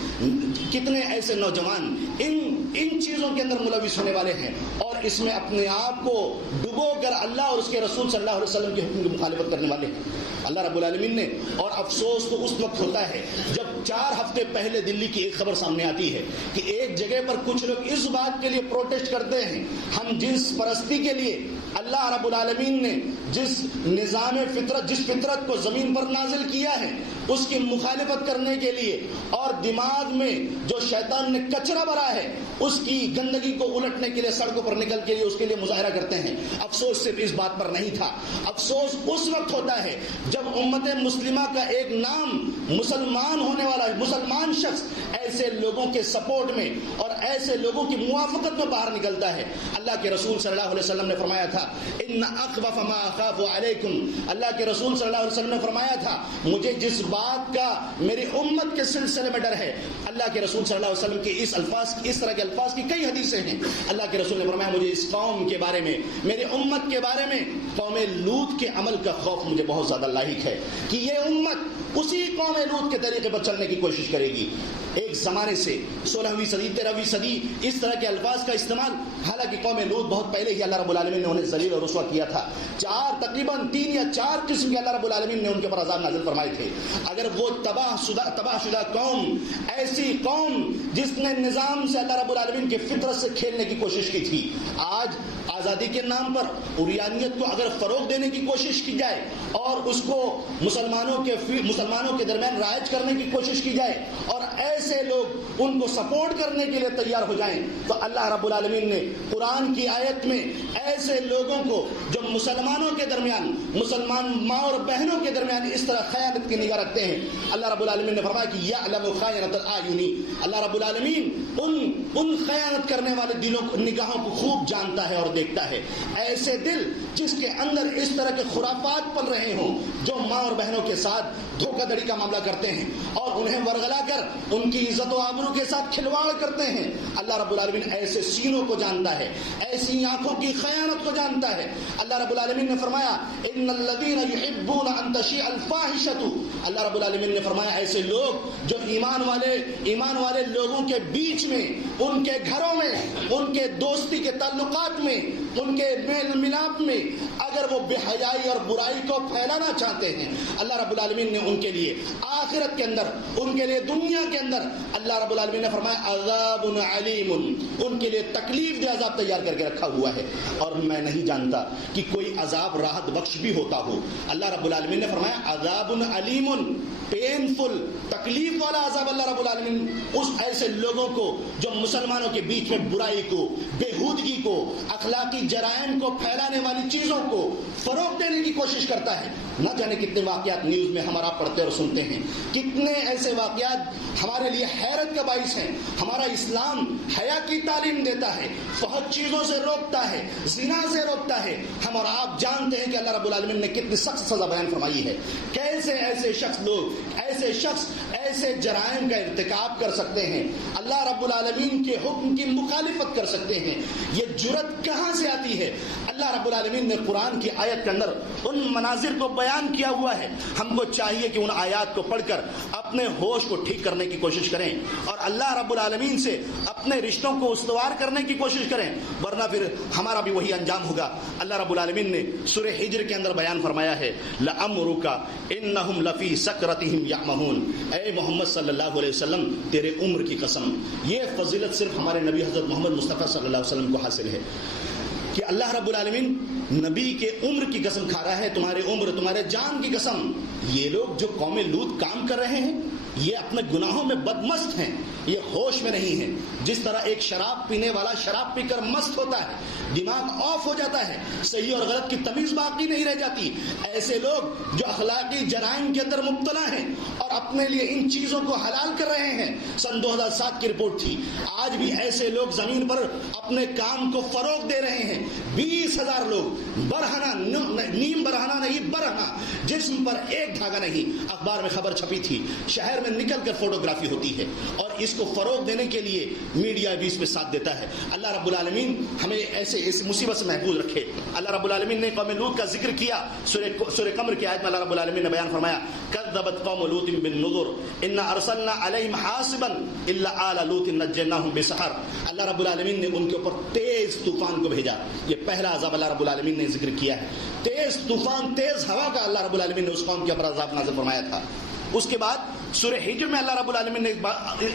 کتنے ایسے نوجوان ان چیزوں کے اندر ملوث ہونے والے ہیں اور اس میں اپنے آپ کو ڈبو کر اللہ اور اس کے رسول صلی اللہ علیہ وسلم کے حکم کی مخالفت کرنے والے ہیں۔ اللہ رب العالمین نے، اور افسوس تو اس وقت ہوتا ہے جب 4 ہفتے پہلے دلی کی ایک خبر سامنے آتی ہے کہ ایک جگہ پر کچھ لوگ اس بات کے لیے پروٹیسٹ کرتے ہیں، ہم جنس پرستی کے لیے اللہ رب العالمین نے جس نظام فطرت، جس فطرت کو زمین پر نازل کیا ہے اس کی مخالفت کرنے کے لیے اور دماغ میں جو شیطان نے کچرا بھرا ہے اس کی گندگی کو الٹنے کے لیے سڑکوں پر نکل کے لیے اس کے لیے مظاہرہ کرتے ہیں۔ افسوس صرف اس بات پر نہیں تھا، افسوس اس وقت ہوتا ہے جب امت مسلمہ کا ایک نام مسلمان ہونے والا ہے، مسلمان شخص ایسے لوگوں کے سپورٹ میں اور ایسے لوگوں کی موافقت میں باہر نکلتا ہے۔ اللہ کے رسول صلی اللہ علیہ وسلم نے فرمایا تھا ان اخوف ما اخاف علیکم، اللہ کے رسول صلی اللہ علیہ وسلم نے فرمایا تھا مجھے جس بات کا میری امت کے سلسلے میں ڈر ہے، اللہ کے رسول صلی اللہ علیہ وسلم کے اس طرح کے الفاظ کی کئی حدیثیں ہیں، اللہ کے رسول نے فرمایا مجھے اس قوم کے بارے میں، میری امت کے بارے میں، قوم لوط کے عمل کا خوف مجھے بہت زیادہ لاحق ہے کہ یہ امت اسی قوم لوط کے طریقے پر چلنے کی کوشش کرے گی۔ ایک زمانے سے 16ویں صدی 13ویں صدی اس طرح کے الفاظ کا استعمال، حالانکہ قوم لوط بہت پہلے ہی اللہ رب العالمین نے انہیں ذلیل اور رسوا کیا تھا، تقریباً 3 یا 4 قسم کے اللہ رب العالمین نے ان کے پر عذاب نازل فرمائے تھے۔ اگر وہ تباہ شدہ قوم، ایسی قوم جس نے نظام سے اللہ رب العالمین کے فطرت سے کھیلنے کی کوشش کی تھی، آج آزادی کے نام پر عریانیت کو اگر فروغ دینے کی کوشش کی جائے اور اس کو مسلمانوں کے درمیان رائج کرنے کی کوشش کی جائے اور ایسے لوگ ان کو سپورٹ کرنے کے لیے تیار ہو جائیں، تو اللہ رب العالمین نے قرآن کی آیت میں ایسے لوگوں کو جو مسلمانوں کے درمیان، مسلمان ماں اور بہنوں کے درمیان اس طرح خیانت کی نگاہ رکھتے ہیں، اللہ رب العالمین نے فرمایا کہ یعلم خائنۃ الاعین، اللہ رب العالمین ان خیانت کرنے والے دلوں کو، نگاہوں کو خوب جانتا ہے اور دیکھتا ہے۔ ایسے دل جس کے اندر اس طرح کے خرافات پل رہے ہوں، جو ماں اور بہنوں کے ساتھ دھوکہ دھڑی کا معاملہ کرتے ہیں اور انہیں ورغلا کر ان کی عزت و آبرو کے ساتھ کھلواڑ کرتے ہیں، اللہ رب العالمین ایسے سینوں کو جانتا ہے، ایسی آنکھوں کی خیانت کو جانتا ہے۔ اللہ رب العالمین نے فرمایا ان الذین یحبون ان تشیع الفاحشۃ، اللہ رب العالمین نے فرمایا ایسے لوگ جو ایمان والے لوگوں کے بیچ میں، ان کے گھروں میں، ان کے دوستی کے تعلقات میں، ان کے میل ملاپ میں اگر وہ بے حیائی اور برائی کو پھیلانا چاہتے ہیں، اللہ رب العالمین نے ان کے لیے آخرت کے اندر، ان کے لیے دنیا کے اندر، اللہ رب العالمین نے فرمایا عذاب علیم، ان کے لیے تکلیف دہ عذاب تیار کر کے رکھا ہوا ہے۔ اور میں نہیں جانتا کہ کوئی عذاب راحت بخش بھی ہوتا ہو۔ اللہ رب العالمین نے فرمایا عذاب علیم، پینفل، تکلیف والا عذاب اللہ رب العالمین اس ایسے لوگوں کو جو مسلمانوں کے بیچ میں برائی کو، بےہودگی کو، اخلاقی جرائم کو پھیلانے والی چیزوں کو فروغ دینے کی کوشش کرتا ہے۔ نہ جانے کتنے واقعات نیوز میں ہمارا پڑھتے اور سنتے ہیں، کتنے ایسے واقعات ہمارے لیے حیرت کا باعث ہیں۔ ہمارا اسلام حیا کی تعلیم دیتا ہے، بہت چیزوں سے روکتا ہے، زنا سے روکتا ہے۔ ہم اور آپ جانتے ہیں کہ اللہ رب العالمین نے کتنی سخت سزا بیان فرمائی ہے۔ کیسے ایسے شخص ایسے جرائم کا ارتکاب کر سکتے ہیں، اللہ رب العالمین کے حکم کی مخالفت کر سکتے ہیں؟ یہ جرأت کہاں سے آتی ہے. اللہ رب العالمین نے قرآن کی آیت کے اندر ان مناظر کو بیان کیا ہوا ہے. ہم کو چاہیے کہ ان آیات کو پڑھ کر اپنے ہوش کو ٹھیک کرنے کی کوشش کریں اور اللہ رب العالمین سے اپنے رشتوں کو استوار کرنے کی کوشش کریں, ورنہ پھر ہمارا بھی وہی انجام ہوگا. اللہ رب العالمین نے سورہ ہجر کے اندر بیان فرمایا ہے لَأَمْرُكَ إِنَّهُمْ لَفِي سَكْرَتِهِمْ يَعْمَهُونَ. اے محمد صلی اللہ علیہ وسلم تیرے عمر کی قسم. یہ فضیلت صرف ہمارے نبی حضرت محمد مصطفیٰ صلی اللہ علیہ وسلم کو حاصل ہے کہ اللہ رب العالمین نبی کے عمر کی قسم کھا رہا ہے, تمہارے عمر تمہارے جان کی قسم. یہ لوگ جو قوم لوط کام کر رہے ہیں یہ اپنے گناہوں میں بدمست ہیں, یہ ہوش میں نہیں ہیں. جس طرح ایک شراب پینے والا شراب پی کر مست ہوتا ہے, دماغ آف ہو جاتا ہے, صحیح اور غلط کی تمیز باقی نہیں رہ جاتی, ایسے لوگ جو اخلاقی جرائم کے اندر مبتلا ہیں اور اپنے لیے ان چیزوں کو حلال کر رہے ہیں. سن 2007 کی رپورٹ تھی, آج بھی ایسے لوگ زمین پر اپنے کام کو فروغ دے رہے ہیں. 20,000 لوگ برہنہ, نیم برہنہ نہیں برہنہ, جسم پر ایک دھاگا نہیں. اخبار میں خبر چھپی تھی, شہر میں نکل کر فوٹوگرافی ہوتی ہے اور اس کو فروغ دینے کے لیے میڈیا بھی اس میں ساتھ دیتا ہے. اللہ رب العالمین ہمیں ایسے اس مصیبت سے محفوظ رکھے. اللہ رب العالمین نے قوم لوط کا ذکر کیا. سورہ قمر کی آیت میں اللہ رب العالمین نے بیان فرمایا کذبت قوم لوط بالنذر انا ارسلنا علیہم حاصبا الا آل لوط نجیناہم بسحر. اللہ رب العالمین نے ان کے اوپر تیز طوفان کو بھیجا. یہ پہلا عذاب اللہ رب العالمین نے ذکر کیا ہے, تیز طوفان, تیز ہوا کا اللہ رب العالمین نے اس قوم کے اوپر عذاب نازل فرمایا تھا. اس کے بعد سورہ ہجر میں اللہ رب العالمین نے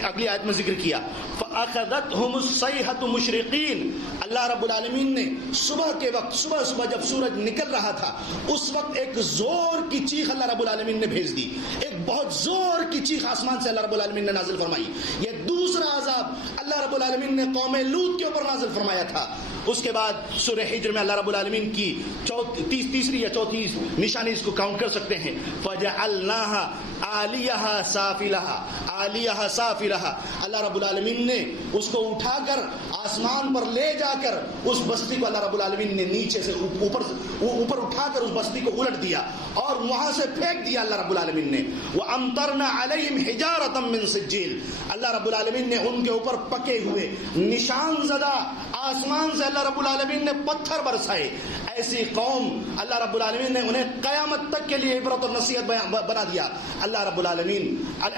اگلی آیت میں ذکر کیا فَأَخَذَتْهُمُ الصَّيْحَةُ مُشْرِقِينَ. اللہ رب العالمین نے صبح کے وقت, صبح جب سورج نکل رہا تھا اس وقت ایک زور کی چیخ اللہ رب العالمین نے بھیج دی. ایک بہت زور کی چیخ آسمان سے اللہ رب العالمین نے نازل فرمائی. یہ دوسرا عذاب اللہ رب العالمین نے قوم لوط کے اوپر نازل فرمایا تھا. اس کے بعد سورہ ہجر میں اللہ رب العالمین کی تیسری یا چوتھی نشانی اس کو کاؤنٹ کر سکتے ہیں فَجَعَلْنَاهَا عَالِيَهَا سَافِلَهَا. اللہ رب العالمین نے اس کو اٹھا کر آسمان پر لے جا کر اس بستی کو اللہ رب العالمین نے نیچے سے اوپر اٹھا کر اس بستی کو الٹ دیا اور وہاں سے پھینک دیا اللہ رب العالمین نے. وَأَمْطَرْنَا عَلَيْهِمْ حِجَارَةً مِّن سِجِّيلٍ. اللہ رب العالمین نے ان کے اوپر پکے ہوئے نشان زدہ آسمان سے اللہ رب العالمین نے پتھر برسائے. ایسی قوم اللہ رب العالمین نے انہیں قیامت تک کے لیے عبرت اور نصیحت بنا دیا. اللہ رب العالمین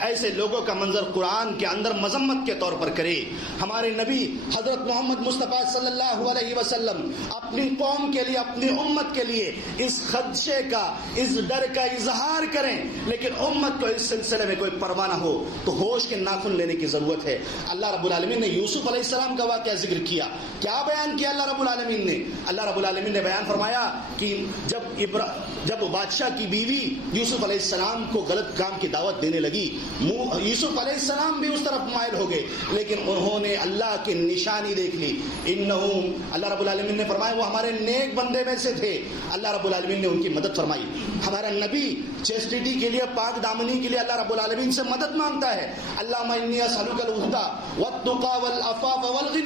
ایسے لوگوں کا منظر قرآن کے اندر مذمت کے طور پر کرے. ہمارے نبی حضرت محمد مصطفیٰ صلی اللہ علیہ وسلم اپنی قوم کے لیے, اپنی امت کے لیے اس خدشے کا, اس ڈر کا اظہار کریں, لیکن امت کو اس سلسلے میں کوئی پرواہ نہ ہو تو ہوش کے ناخن لینے کی ضرورت ہے. اللہ رب العالمین نے یوسف علیہ السلام کا واقعہ ذکر کیا. کیا بیان کیا اللہ رب العالمین نے؟ اللہ رب العالمین نے بیان فرمایا کہ جب بادشاہ کی بیوی یوسف علیہ السلام کو غلط کام کی دعوت دینے لگی, یوسف علیہ السلام بھی اس طرف مائل ہو گئے, لیکن انہوں نے اللہ کی نشانی دیکھ لی. انہم, اللہ رب العالمین نے فرمایا وہ ہمارے نیک بندے میں سے تھے. اللہ رب العالمین نے ان کی مدد فرمائی. ہمارا نبی چیسٹیٹی کے لیے, پاک دامنی کے لیے اللہ رب العالمین سے مدد مانگتا ہے. اللہم انی اسألک الہدی والتقی والعفاف والغنی.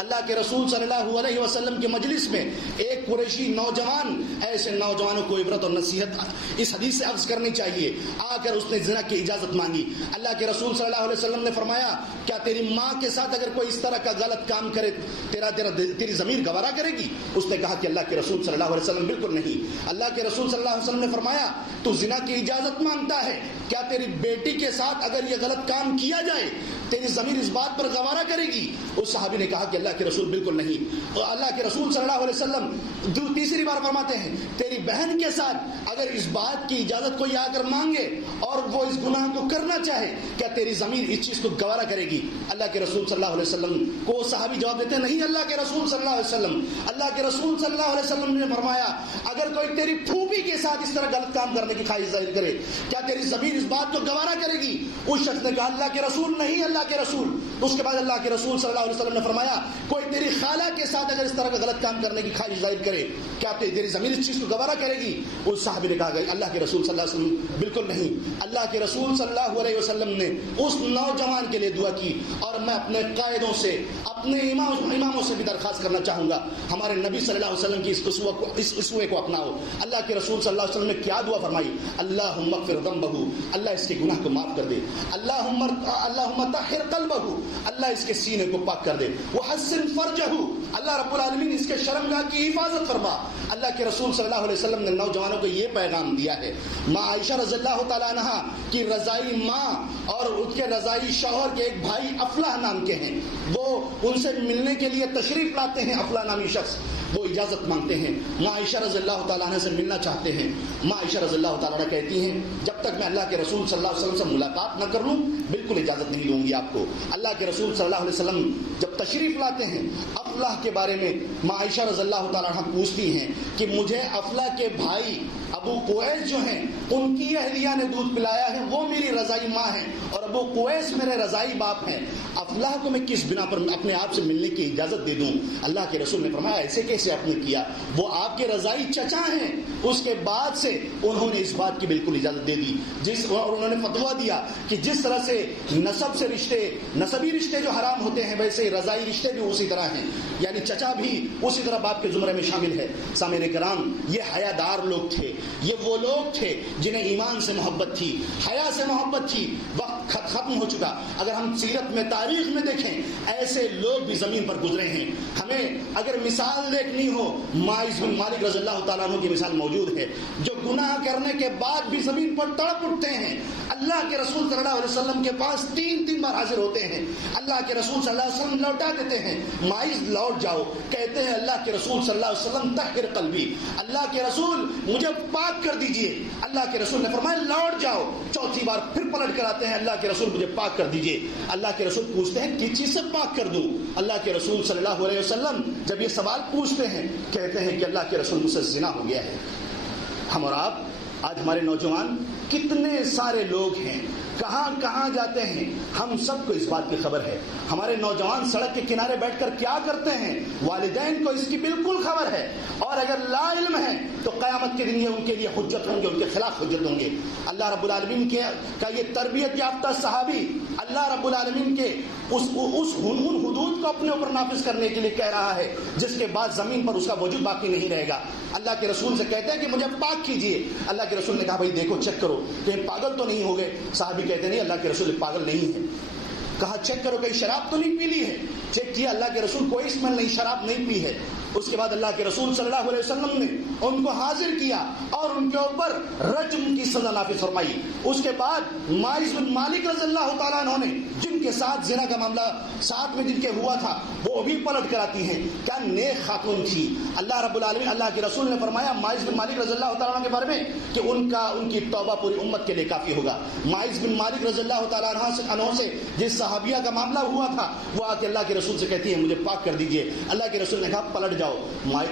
اللہ کے رسول صلی اللہ علیہ وسلم کے مجلس میں ایک قریشی نوجوان, ایسے نوجوانوں کو عبرت اور نصیحت اس حدیث سے عرض کرنی چاہیے, آ کر اس نے زنا کی اجازت مانگی. اللہ کے رسول صلی اللہ علیہ وسلم نے فرمایا کیا تیری ماں کے ساتھ اگر کوئی اس طرح کا غلط کام کرے تیری ضمیر گوارا کرے گی؟ اس نے کہا کہ اللہ کے رسول صلی اللہ علیہ وسلم بالکل نہیں. اللہ کے رسول صلی اللہ علیہ وسلم نے فرمایا تو زنا کی اجازت مانگتا ہے, کیا تیری بیٹی کے ساتھ اگر یہ غلط کام کیا جائے تیری ضمیر اس بات پر گوارا کرے گی؟ اس صحابی نے کہا کہ اللہ کے رسول بالکل نہیں. اور اللہ کے رسول صلی اللہ علیہ وسلم تیسری بار فرماتے ہیں تیری بہن کے ساتھ اگر اس بات کی اجازت کوئی آ کر مانگے اور وہ اس گناہ کو کرنا چاہے, کیا تیری ضمیر اس چیز کو گوارا کرے گی؟ اللہ کے رسول صلی اللہ علیہ وسلم کو صحابی جواب دیتے ہیں نہیں اللہ کے رسول صلی اللہ علیہ وسلم. اللہ کے رسول صلی اللہ علیہ وسلم نے فرمایا اگر کوئی تیری پھوپھی کے ساتھ اس طرح غلط کام کرنے کی خواہش ظاہر کرے کیا تیری ضمیر اس بات کو گوارا کرے گی؟ اس شخص نے کہا اللہ کے رسول نہیں, اللہ کے رسول. اس کے بعد اللہ کے رسول صلی اللہ علیہ وسلم نے فرمایا کوئی تیری خالہ کے ساتھ اگر اس طرح کا غلط کام کرنے کی خواہش ظاہر کرے کیا تیری ضمیر اس چیز کو گوارا کرے گی؟ اس صحابی نے کہا کہ اللہ کے رسول صلی اللہ علیہ وسلم بالکل نہیں. اللہ کے رسول صلی اللہ علیہ وسلم نے اس نوجوان کے لیے دعا کی. اور میں اپنے قائدوں سے, اپنے اماموں سے بھی درخواست کرنا چاہوں گا ہمارے نبی صلی اللہ علیہ وسلم کی اس اسوے کو اپناؤ. اللہ کے رسول صلی اللہ علیہ وسلم نے کیا دعا فرمائی؟ اللہم اغفر ذنبہ, اللہ اس کے گناہ کو معاف کر دے. اللہم طہر قلبہ, اللہ اس کے سینے کو پاک کر دے. وحسن فرجہ، اللہ رب العالمین اس کے شرمگاہ کی حفاظت فرما۔ اللہ کے رسول صلی اللہ علیہ وسلم نے نوجوانوں کو یہ پیغام دیا ہے، ماں عائشہ رضی اللہ تعالیٰ عنہ کی رضائی ماں اور اس کے رضائی شوہر کے ایک بھائی افلاح نام کے ہیں، وہ ان سے ملنے کے لیے تشریف لاتے ہیں۔ افلاح نامی شخص وہ اجازت مانگتے ہیں، ماں عائشہ رضی اللہ تعالیٰ عنہ سے ملنا چاہتے ہیں۔ ماں عائشہ رضی اللہ تعالیٰ عنہ کہتی ہیں جب تک میں اللہ کے رسول صلی اللہ علیہ وسلم سے ملاقات نہ کر لوں بالکل اجازت نہیں دوں گی آپ کو۔ اللہ کے رسول صلی اللہ علیہ وسلم جب تشریف لاتے ہیں، افلاح کے بارے میں ماں عائشہ رضی اللہ تعالیٰ عنہ پوچھتی ہیں کہ مجھے افلاح کے بھائی ابو قویس جو ہیں ان کی اہلیہ نے دودھ پلایا ہے، وہ میری رضائی ماں ہیں اور ابو قویس میرے رضائی باپ ہیں، افلاح کو میں کس بنا پر اپنے آپ سے ملنے کی اجازت دے دوں؟ اللہ کے رسول نے فرمایا ایسے کیسے آپ نے کیا، وہ آپ کے رضائی چچا ہیں۔ اس کے بعد سے انہوں نے اس بات کی بالکل اجازت دے دی، اور انہوں نے فتویٰ دیا کہ جس طرح سے نسب سے رشتے، نسبی رشتے جو حرام ہوتے ہیں ویسے رضائی رشتے بھی اسی طرح ہیں، یعنی چچا بھی اسی طرح باپ کے زمرے میں شامل ہے۔ سامعین کرام، یہ حیادار لوگ تھے، یہ وہ لوگ تھے جنہیں ایمان سے محبت تھی، حیا سے محبت تھی۔ وقت ختم ہو چکا، اگر ہم سیرت میں تاریخ میں دیکھیں ایسے لوگ بھی زمین پر گزرے ہیں۔ ہمیں اگر مثال دیکھنی ہو ماعز بن مالک رضی اللہ تعالیٰ عنہ کی مثال موجود ہے، جو گناہ کرنے کے بعد بھی زمین پر تڑپ اٹھتے ہیں، اللہ کے رسول صلی اللہ علیہ وسلم کے پاس تین بار حاضر ہوتے ہیں، اللہ کے رسول صلی اللہ علیہ وسلم لوٹا دیتے ہیں، ماعز لوٹ جاؤ، کہتے ہیں اللہ کے رسول صلی اللہ علیہ وسلم طہر قلبی، اللہ کے رسول مجھے پاک کر دیجئے۔ اللہ کے رسول نے فرمایا لوٹ جاؤ، چوتھی بار پھر پلٹ کر آتے ہیں، اللہ کے رسول مجھے پاک کر دیجئے۔ اللہ کے رسول پوچھتے ہیں کس چیز سے پاک کر دوں؟ اللہ کے رسول صلی اللہ علیہ وسلم جب یہ سوال پوچھتے ہیں کہتے ہیں کہ اللہ کے رسول مجھ سے زنا ہو گیا ہے۔ ہم اور آپ آج ہمارے نوجوان کتنے سارے لوگ ہیں، کہاں جاتے ہیں، ہم سب کو اس بات کی خبر ہے۔ ہمارے نوجوان سڑک کے کنارے بیٹھ کر کیا کرتے ہیں، والدین کو اس کی بالکل خبر ہے، اور اگر لا علم ہے تو قیامت کے دن یہ ان کے لیے حجت ہوں گے، ان کے خلاف حجت ہوں گے۔ اللہ رب العالمین کا یہ تربیت یافتہ صحابی اللہ رب العالمین کے اس حدود کو اپنے اوپر نافذ کرنے کے لیے کہہ رہا ہے جس کے بعد زمین پر اس کا وجود باقی نہیں رہے گا۔ اللہ کے رسول سے کہتے ہیں کہ مجھے پاک کیجئے۔ اللہ کے رسول نے کہا بھائی دیکھو چیک کرو کہیں پاگل تو نہیں ہو گئے۔ صحابی کہتے نہیں اللہ کے رسول پاگل نہیں ہے۔ کہا چیک کرو کہیں شراب تو نہیں پی لی ہے۔ چیک کیا، اللہ کے رسول کوئی اسمیل نہیں، شراب نہیں پی ہے۔ اس کے بعد اللہ کے رسول صلی اللہ علیہ وسلم نے ان کو حاضر کیا اور ان کے اوپر رجم کی سزا نافذ فرمائی۔ اس کے بعد ماعز بن مالک رضی اللہ تعالیٰ عنہ نے جن کے ساتھ زنا کا معاملہ ساتھ میں جن کے ہوا تھا وہ بھی پلٹ کر آتی ہیں، کیا نیک خاتون تھی۔ اللہ رب العالمین، اللہ کے رسول نے فرمایا ماعز بن مالک رضی اللہ تعالیٰ عنہ کے بارے میں کہ ان کی توبہ پوری امت کے لیے کافی ہوگا۔ ماعز بن مالک رضی اللہ تعالیٰ عنہ سے جس صحابیہ کا معاملہ ہوا تھا وہ آ کے اللہ کے رسول سے کہتی ہیں مجھے پاک کر دیجئے۔ اللہ کے رسول نے کہا پلٹ جاؤ۔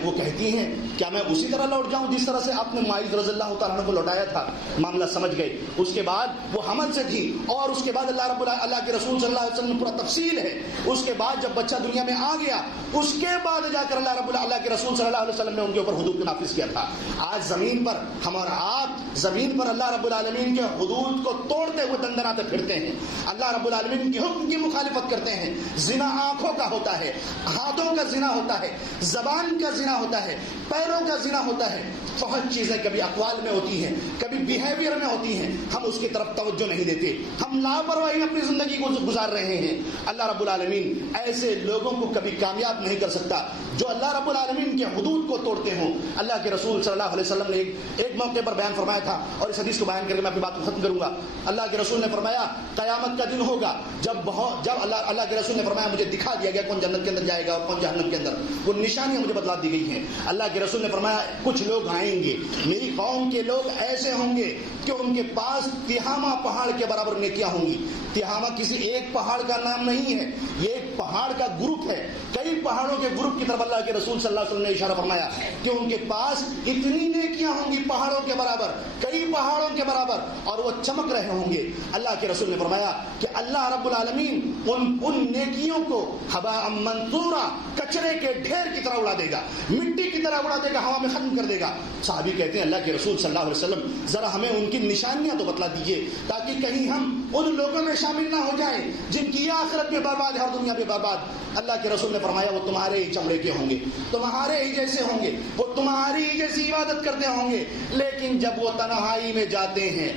وہ کہتی ہیں کیا میں اسی طرح لوٹ جاؤں جس طرح سے آپ نے ماعز رضی اللہ تعالیٰ عنہ کو لوٹایا تھا؟ معاملہ سمجھ گئے۔ اس کے بعد وہ حمل سے تھی اور اس کے بعد اللہ کے رسول صلی اللہ علیہ وسلم پورا تفصیل ہے۔ اس کے بعد جب بچہ دنیا میں آ گیا اس کے بعد جا کر اللہ کے رسول صلی اللہ علیہ وسلم نے ان کے اوپر حدود نافذ کیا تھا۔ آج زمین پر ہم اور آپ زمین پر اللہ رب العالمین کے حدود کو توڑتے ہوئے دندناتے پھرتے ہیں، اللہ رب العالمین کے حکم کی مخالفت کرتے ہیں۔ زنا آنکھوں کا ہوتا ہے، ہاتھوں کا زنا ہوتا ہے، زبان کا زنا ہوتا ہے، پیروں کا زنا ہوتا ہے۔ بہت چیزیں کبھی اقوال میں ہوتی ہیں، کبھی بیہیویئر میں ہوتی ہیں، ہم اس کی طرف توجہ نہیں دیتے، ہم لاپرواہی اپنی زندگی کو گزار رہے ہیں۔ اللہ رب العالمین ایسے لوگوں کو کبھی کامیاب نہیں کر سکتا جو اللہ رب العالمین کے حدود کو توڑتے ہوں۔ اللہ کے رسول صلی اللہ علیہ وسلم نے ایک موقع پر بیان فرمایا تھا اور اس حدیث کو بیان کر کے میں اپنی بات کو ختم کروں گا۔ اللہ کے رسول نے فرمایا قیامت کا دن ہوگا جب اللہ کے رسول نے فرمایا مجھے دکھا دیا گیا کون جنت کے اندر جائے گا اور کون جہنم کے اندر، وہ نشانیاں مجھے بتلا دی گئی ہیں۔ اللہ کے رسول نے فرمایا کچھ لوگ آئیں گے، میری قوم کے لوگ ایسے ہوں گے کہ ان کے پاس تہامہ پہاڑ کے برابر نیکیاں ہوں گی۔ تہامہ کسی ایک پہاڑ کا نام نہیں ہے، یہ ایک پہاڑ کا گروپ ہے، کئی پہاڑوں کے گروپ کی طرف اللہ کے رسول صلی اللہ علیہ وسلم نے اشارہ فرمایا کہ ان کے پاس اتنی نیکیاں ہوں گی پہاڑوں کے برابر، کئی پہاڑوں کے برابر، اور وہ چمک رہے ہوں گے۔ اللہ کے رسول نے فرمایا کہ اللہ رب العالمین ان نیکیوں کو ہباء منثورا، کچرے کے ڈھیر کی طرح اڑا دے گا، مٹی کی طرح اڑا دے گا، ہوا میں ختم کر دے گا۔ صحابی کہتے ہیں اللہ کے رسول صلی اللہ علیہ وسلم ذرا ہمیں ان کی نشانیاں تو بتلا دیجئے تاکہ کہیں ہم ان لوگوں میں شامل نہ ہو جائیں جن کی آخرت بھی برباد ہے اور دنیا بھی برباد۔ اللہ کے رسول نے فرمایا وہ تمہارے ہی چمڑے کے ہوں گے، تمہارے ہی جیسے ہوں گے، وہ تمہاری ہی جیسی عبادت کرتے ہوں گے، لیکن جب وہ تنہائی میں جاتے ہیں،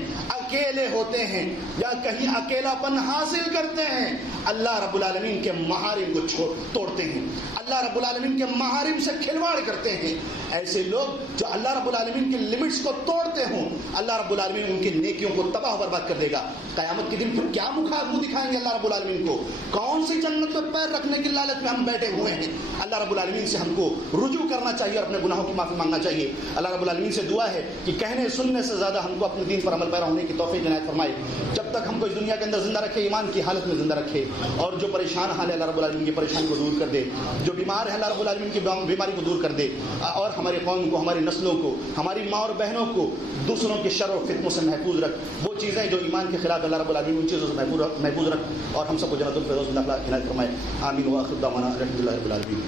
اکیلے ہوتے ہیں یا کہیں اکیلاپن حاصل کرتے ہیں، اللہ رب العالمین کے محارم کو توڑتے ہیں، اللہ رب العالمین کے محارم سے کھلواڑ کرتے ہیں۔ ایسے لوگ جو اللہ رب العالمین کے لمٹس کو توڑتے ہوں، اللہ رب العالمین ان کی نیکیوں کو تباہ و برباد کر دے گا۔ قیامت کے دن پھر کیا منہ دکھائیں گے اللہ رب العالمین کو؟ کون سی جنت میں پیر رکھنے کی لالچ میں ہم بیٹھے ہوئے ہیں؟ اللہ رب العالمین سے ہم کو رجوع کرنا چاہیے اور اپنے گناہوں کی معافی مانگنا چاہیے۔ اللہ رب العالمین سے دعا ہے کہ کہنے سننے سے زیادہ ہم کو اپنے دین پر عمل پیرا ہونے کی توفیق عنایت فرمائے۔ جب تک ہم کو اس دنیا کے اندر زندہ رکھے، ایمان کی حالت میں زندہ رکھے، اور جو پریشان حال ہے اللہ رب العالمین کی پریشانی کو دور کر دے، جو بیمار ہے اللہ رب العالمین کی بیماری کو دور کر دے، اور ہماری قوم کو، ہماری نسلوں کو، ہماری ماں اور بہنوں کو دوسروں کے شر اور فتنوں سے محفوظ رکھ۔ وہ چیزیں جو ایمان کے خلاف اللہ رب العالمین ان چیزوں سے محفوظ رکھ، اور ہم سب کو جنت الفردوس میں داخلہ عنایت فرمائے۔ آمین وآخر دعوانا الحمد للہ رب العالمین۔